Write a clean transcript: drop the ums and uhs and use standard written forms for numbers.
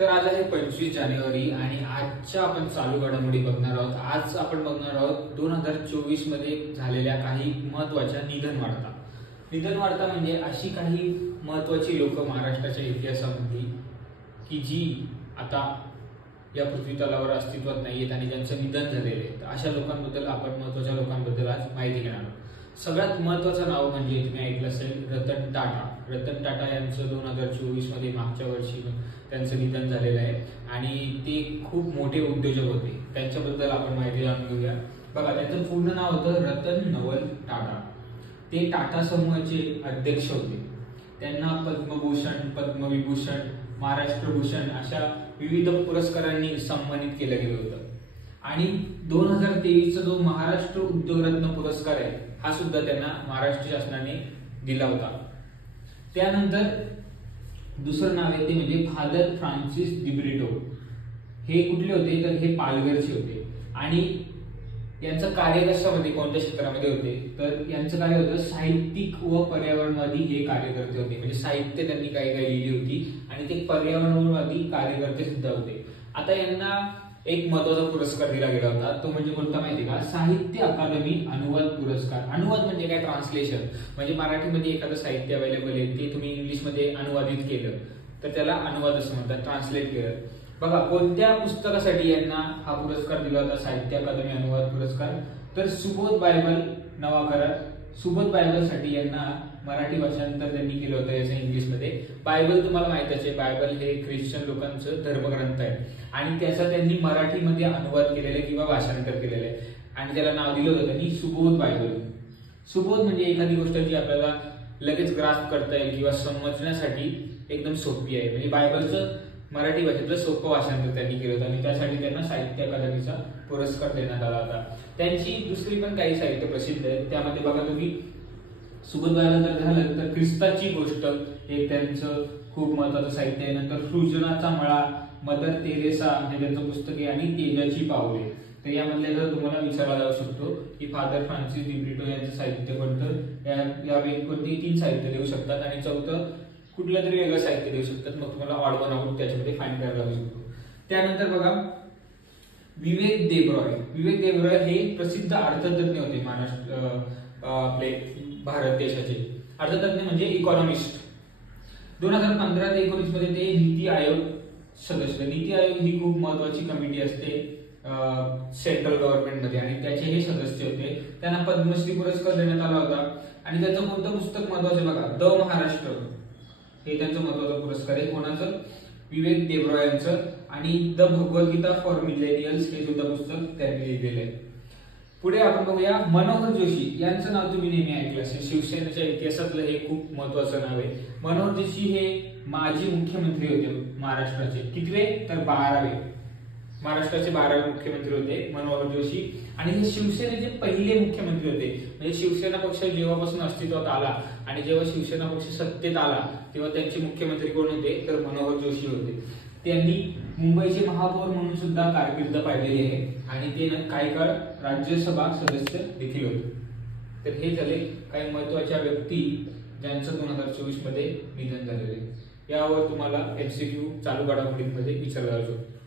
तर आज आहे 25 जानेवारी आणि आजच्या आपण चालू घडामोडी बघणार आहोत। आज आपण बघणार आहोत 2024 मध्ये झालेल्या काही महत्त्वाच्या निधन वार्ता म्हणजे अशी काही महत्त्वाची लोक महाराष्ट्राच्या इतिहासामध्ये की जी आता या पृथ्वी तलावर अस्तित्वात नाहीयेत आणि ज्यांचं निधन झालेले आहे। अशा लोकांबद्दल आपण महत्त्वाच्या लोकांबद्दल आज माहिती घेणार आहोत। सगळ्यात महत्त्वाचं नाव म्हणजे तुम्ही ऐकलं असेल रतन टाटा यांचं 2024 मध्ये मागच्या वर्षी त्यांचं निधन झालेलं आहे आणि ते खूप मोठे उद्योजक होते। त्यांच्याबद्दल आपण माहिती जाणून घेऊया। बघा, त्यांचं पूर्ण नाव होतं रतन नवल टाटा। ते टाटा समूहाचे अध्यक्ष होते। त्यांना पद्मभूषण, पद्मविभूषण, महाराष्ट्र भूषण अशा विविध पुरस्कारांनी सन्मानित केलं गेलं होतं आणि 2023 चा जो महाराष्ट्र उद्योगरत्न पुरस्कार आहे हा सुद्धा त्यांना महाराष्ट्र शासनाने दिला होता। त्यानंतर दुसरं नाव आहे ते म्हणजे फादर फ्रान्सिस दिब्रिटो। हे कुठले होते तर हे पालघरचे होते आणि यांचं कार्य कशामध्ये, कोणत्या क्षेत्रामध्ये होते तर यांचं कार्य होतं साहित्यिक व पर्यावरणवादी हे कार्यकर्ते होते। म्हणजे साहित्य त्यांनी काही लिहिली होती आणि ते पर्यावरणवादी कार्यकर्ते सुद्धा होते। आता यांना एक महत्त्वाचा पुरस्कार दिला गेला होता, तो म्हणजे कोणता माहिती का, साहित्य अकादमी अनुवाद पुरस्कार। अनुवाद म्हणजे काय, ट्रान्सलेशन, म्हणजे मराठीमध्ये एखादं साहित्य अवेलेबल आहे ते तुम्ही इंग्लिशमध्ये अनुवादित केलं तर त्याला अनुवाद असं म्हणतात, ट्रान्सलेट केलं। बघा, कोणत्या पुस्तकासाठी यांना हा पुरस्कार दिला होता, साहित्य अकादमी अनुवाद पुरस्कार, तर सुबोध बायबल नवाकरण, सुबोध बायबल साठी यांना मराठी भाषांतर त्यांनी केलं होतं याचं इंग्लिशमध्ये। बायबल तुम्हाला माहितच आहे, बायबल हे ख्रिश्चन लोकांचं धर्मग्रंथ आहे आणि त्याचा त्यांनी मराठीमध्ये अनुवाद केलेला आहे किंवा भाषांतर केलेलं आहे आणि त्याला नाव दिलं होतं त्यांनी सुबोध बायबल। सुबोध म्हणजे एखादी गोष्ट जी आपल्याला लगेच ग्रास्प करता येईल किंवा समजण्यासाठी एकदम सोपी आहे, म्हणजे बायबलचं मराठी भाषेतलं सोपं भाषांतर त्यांनी केलं होतं आणि त्यासाठी त्यांना साहित्य अकादमीचा पुरस्कार देण्यात आला होता। त्यांची दुसरी पण काही साहित्य प्रसिद्ध आहे, त्यामध्ये बघा तुम्ही सुबोध बायबल जर झालं तर ख्रिस्ताची गोष्ट हे त्यांचं खूप महत्त्वाचं साहित्य आहे। नंतर सृजनाचा मळा, मदर तेरेसा हे त्यांचं पुस्तक आहे आणि तेजाची पावले। तर यामधले जर तुम्हाला विचारला जाऊ शकतो की फादर फ्रान्सिस दिब्रिटो यांचं साहित्य कोणतं, यापैकी कोणते 3 साहित्य देऊ शकतात आणि चौथं कुठलं तरी वेगळं साहित्य देऊ शकतात, मग तुम्हाला ऑड वन आउट त्याच्यामध्ये फाइंड करायला लागू शकतो। त्यानंतर बघा विवेक देबरॉय हे प्रसिद्ध अर्थतज्ञ होते महाराष्ट्र आपले भारत देशाचे अर्थतज्ञ म्हणजे इकॉनॉमिस्ट। 2015 ते 19 मध्ये ते नीती आयोग सदस्य। नीती आयोग ही खूप महत्वाची कमिटी असते सेंट्रल गव्हर्नमेंट मध्ये आणि त्याचे हे सदस्य होते। त्यांना पद्मश्री पुरस्कार देण्यात आला होता आणि त्याचं कोणतं पुस्तक महत्वाचं बघा, द महाराष्ट्र हे त्यांचं महत्वाचं पुरस्कार आहे। कोणाचं, विवेक देबरॉय यांचं। आणि द भगवद्गीता फॉर मिलेनियल्स हे सुद्धा पुस्तक त्यांनी लिहिलेलं आहे। पुढे आपण बघूया मनोहर जोशी यांचं नाव तुम्ही नेहमी ऐकलं असेल, शिवसेनेच्या इतिहासातलं हे खूप महत्वाचं नाव आहे। मनोहर जोशी हे माजी मुख्यमंत्री होते महाराष्ट्राचे, कितवे तर 12वे, महाराष्ट्राचे 12वे मुख्यमंत्री होते मनोहर जोशी आणि हे शिवसेनेचे पहिले मुख्यमंत्री होते। म्हणजे शिवसेना पक्ष जेव्हापासून अस्तित्वात आला आणि जेव्हा शिवसेना पक्ष सत्तेत आला तेव्हा त्यांचे मुख्यमंत्री कोण होते तर मनोहर जोशी होते। त्यांनी मुंबईचे महापौर म्हणून सुद्धा कारकीर्द पाहिलेली आहे आणि ते काही काळ राज्यसभा सदस्य देखील होते। तर हे झाले काही महत्त्वाच्या व्यक्ती ज्यांचं 2024 मध्ये निधन झालेले। यावर तुम्हाला MCQ चालू घडामोडींमध्ये विचारला जाऊ शकतो।